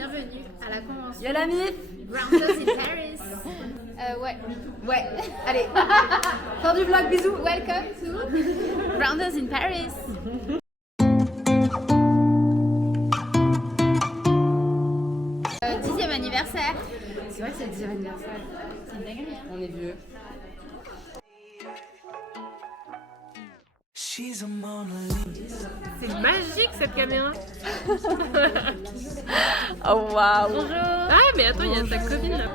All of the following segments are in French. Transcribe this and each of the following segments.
Bienvenue à la convention. Y'a la mif. Rounders in Paris. Ouais. Ouais, allez. Fin du vlog, bisous. Welcome to Rounders in Paris. Dixième anniversaire. C'est vrai que c'est le 10e anniversaire. C'est une dinguerie, hein. On est vieux. C'est magique cette caméra. Oh waouh. Bonjour. Ah mais attends, il y a ta copine là.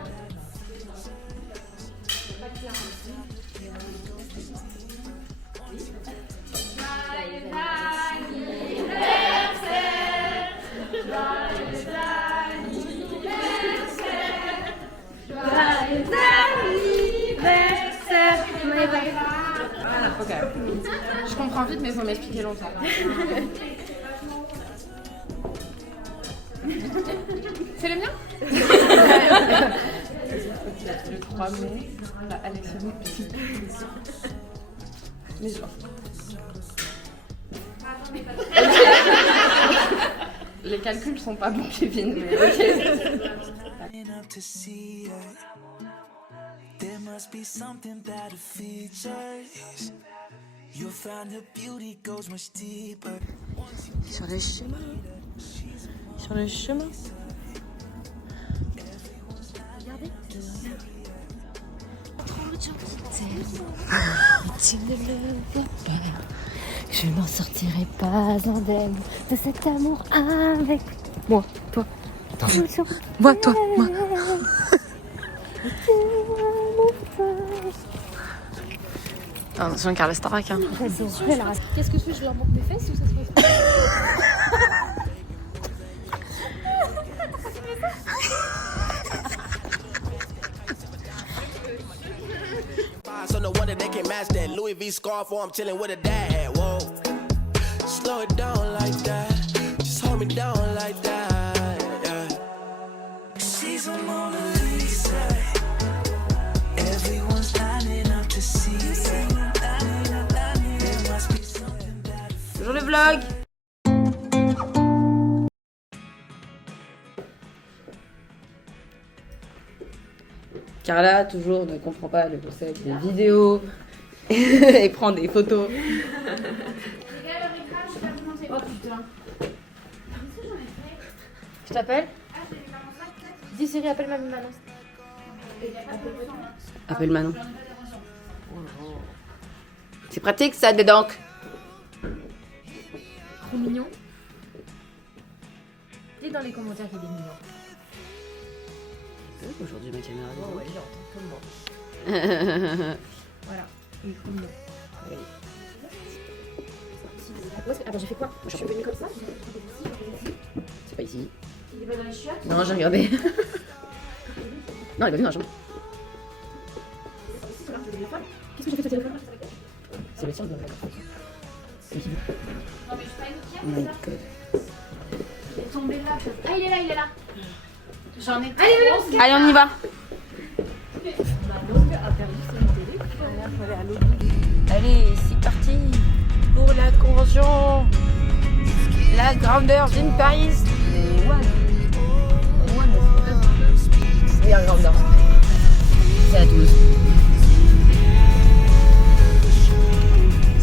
Ok. Je comprends vite, mais il faut m'expliquer longtemps. C'est le mien. Le 3 mai, la Alexia. Mais je... Les calculs sont pas bons, Kevin, mais ok. There must be something that features. You'll find the beauty goes much deeper. Sur le chemin. Sur le chemin. Regardez. Tu ne le vois pas, je n'en sortirai pas indemne de cet amour avec moi, toi. Moi, toi, moi. Attention, Carla Starac. Hein. Qu'est-ce que je fais? Je leur montre mes fesses ou ça se passe? So no wonder they can't match that Louis V scarf or I'm chilling with a dad. Whoa, slow it down like that. Just hold me down like that. Yeah. She's a Mona Lisa. Everyone's lining up to see. There must be something that Toujours le vlog. Carla, toujours, ne comprend pas le concept des vidéos et prend des photos. Oh putain. Je t'appelle. Dis Siri, appelle ma maman. Appelle Manon. C'est pratique ça, des donc. Trop mignon. Dis dans les commentaires qu'il est mignon. Aujourd'hui, ma caméra. Oh ouais, genre, comme moi. Voilà, il est trop mignon. Oui. Attends, j'ai fait quoi? Je suis venue comme ça. C'est pas ici. Il est pas dans les chiottes. Non, j'ai regardé. Non, il est pas venu dans la chambre. Qu'est-ce que j'ai fait de téléphone? C'est le tien, le Non mais je suis pas une Oh my god. Il est tombé là. Ah il est là, il est là. J'en ai. Allez, on y va. Allez, c'est parti pour la convention. La grandeur d'une Paris. Oui, la grandeur. C'est à Toulouse.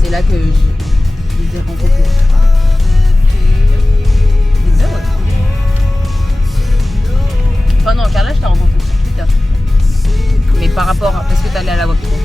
C'est là que je les ai rencontrés. C'est ça, ouais. Enfin non, Carla, je t'ai rencontré sur Twitter. Mais par rapport à... Parce que t'allais à la Vogue Pro.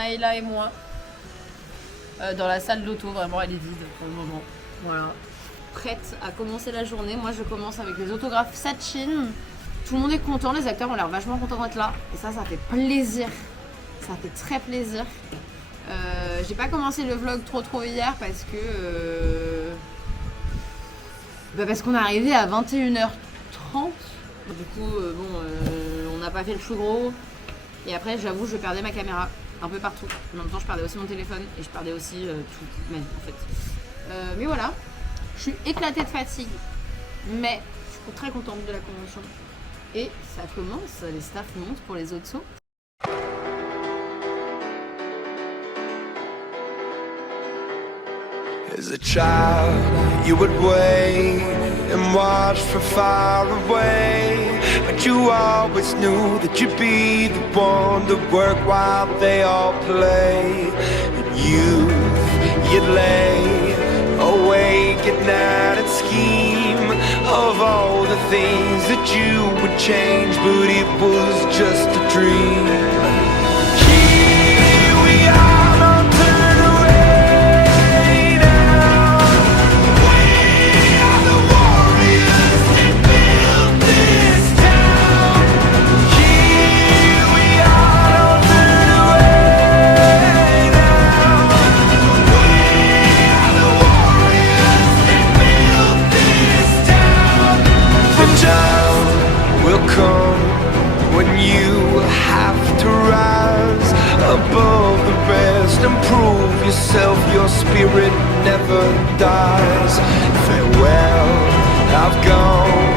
Maëla et moi. Dans la salle d'auto, vraiment elle est vide pour le moment. Voilà. Prête à commencer la journée. Moi je commence avec les autographes Sachin. Tout le monde est content, les acteurs ont l'air vachement contents d'être là. Et ça fait plaisir. Ça fait très plaisir. J'ai pas commencé le vlog trop hier parce que... parce qu'on est arrivé à 21h30. Du coup, on n'a pas fait le plus gros. Et après, j'avoue, je perdais ma caméra un peu partout. En même temps, je perdais aussi mon téléphone et je perdais aussi tout, même en fait. Mais voilà, je suis éclatée de fatigue, mais je suis très contente de la convention. Et ça commence, les staffs montent pour les autres sauts. As a child, you would wait and watch from far away, but you always knew that you'd be the one to work while they all play. And you'd lay awake at night and scheme of all the things that you would change, but it was just a dream. Here we are, don't turn away now. We are the warriors that built this town. Here we are, don't turn away now. We are the warriors that built this town. The time will come when you have to rise above the rest and prove yourself. Your spirit never dies. Farewell, I've gone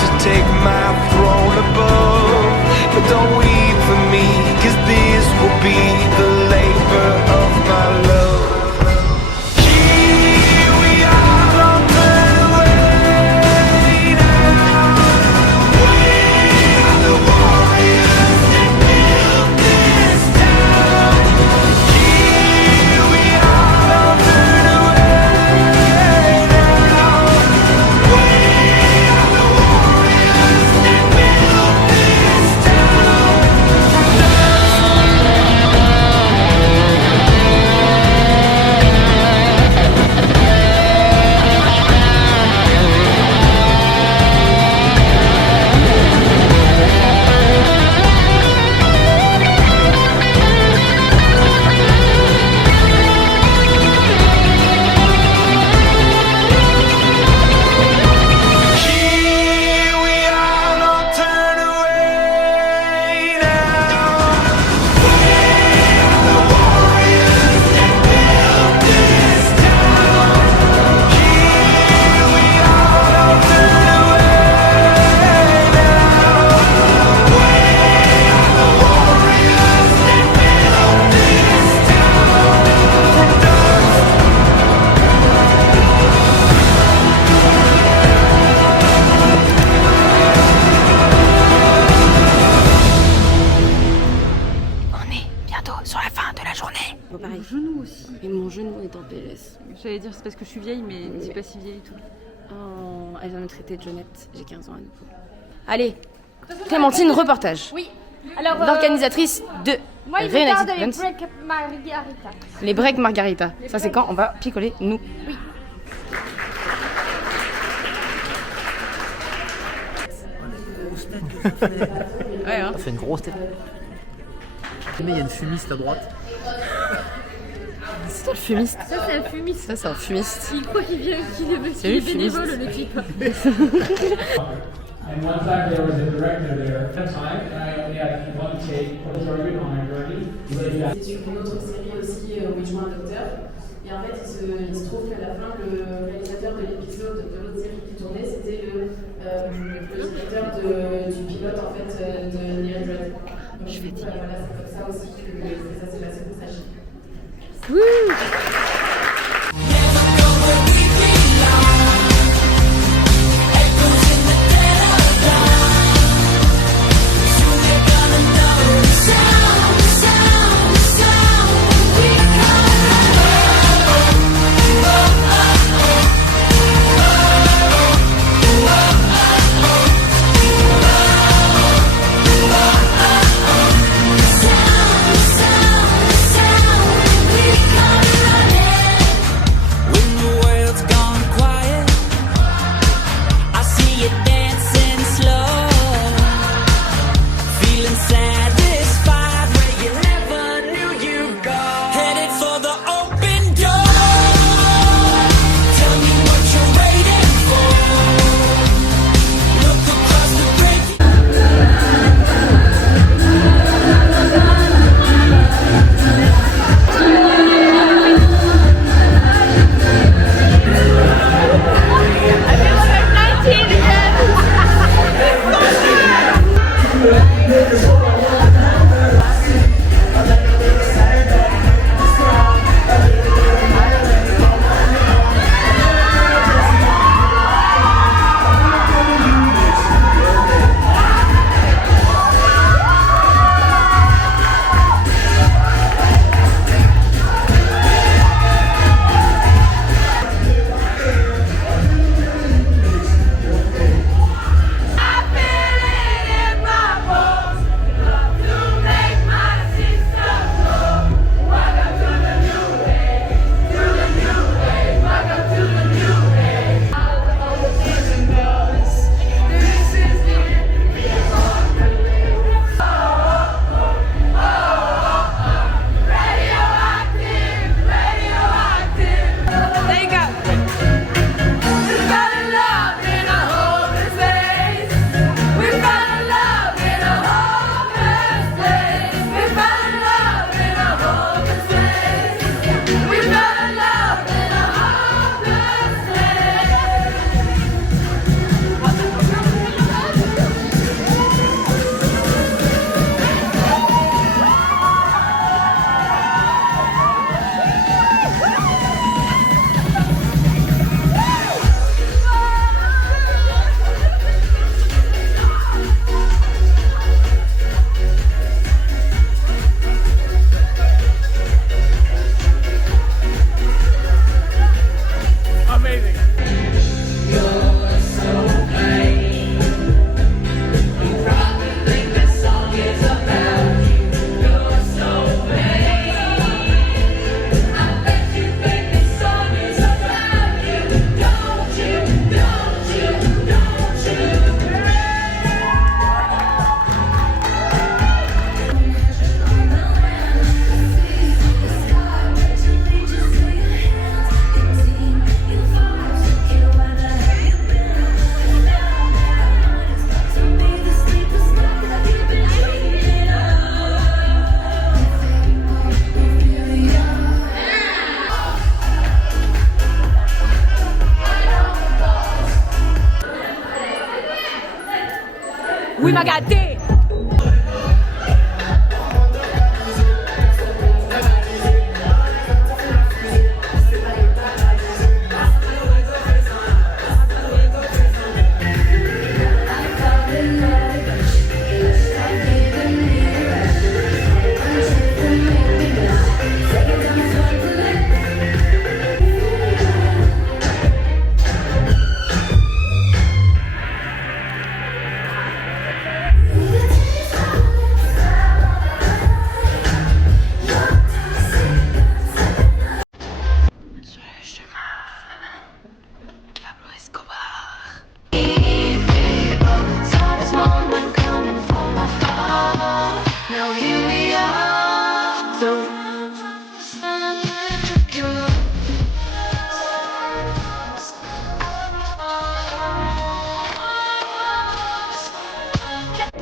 to take my throne above, but don't weep for me, 'cause this will be the labor of my love. Here we are, don't turn away now. We are the warriors that built this town. Here we are, don't turn away now. We are the warriors that built this town. Here we are, don't turn away now. We are the warriors that built this town. Here we are, don't turn away now. We are the warriors that built this town. On est bientôt sur la fin de la journée. Bon, pareil. Mon genou aussi. Et mon genou est en PLS. J'allais dire c'est parce que je suis vieille, mais c'est pas si vieille et tout. Oh, elle vient me traiter de Jeannette. J'ai 15 ans à nouveau. Allez, Clémentine, reportage. Oui. Alors, L'organisatrice de moi, il Reunited regarde les Events. break Margarita. Les breaks Margarita. Ça, c'est quand on va picoler, nous. Oui. Ouais, hein. Ça fait une grosse tête. Mais il y a une fumiste à droite. C'est toi le fumiste. Ça, c'est un fumiste. Ça, c'est un fumiste. Il croit qu'il vient, qu'il C'est lui, est bénévole, fumiste. le type. And one time there was a director there. One time, and I only had one take for Jorgen on my journey. C'est sur une autre série aussi où il joue un docteur. Et en fait, il se trouve qu'à la fin, le réalisateur de l'épisode de l'autre série qui tournait, c'était le directeur du pilote en fait, de Near Dread. Donc je vais dire, voilà, c'est comme ça aussi que ça s'est passé pour Sachi. Sound Oui, m'a gâté.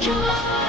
You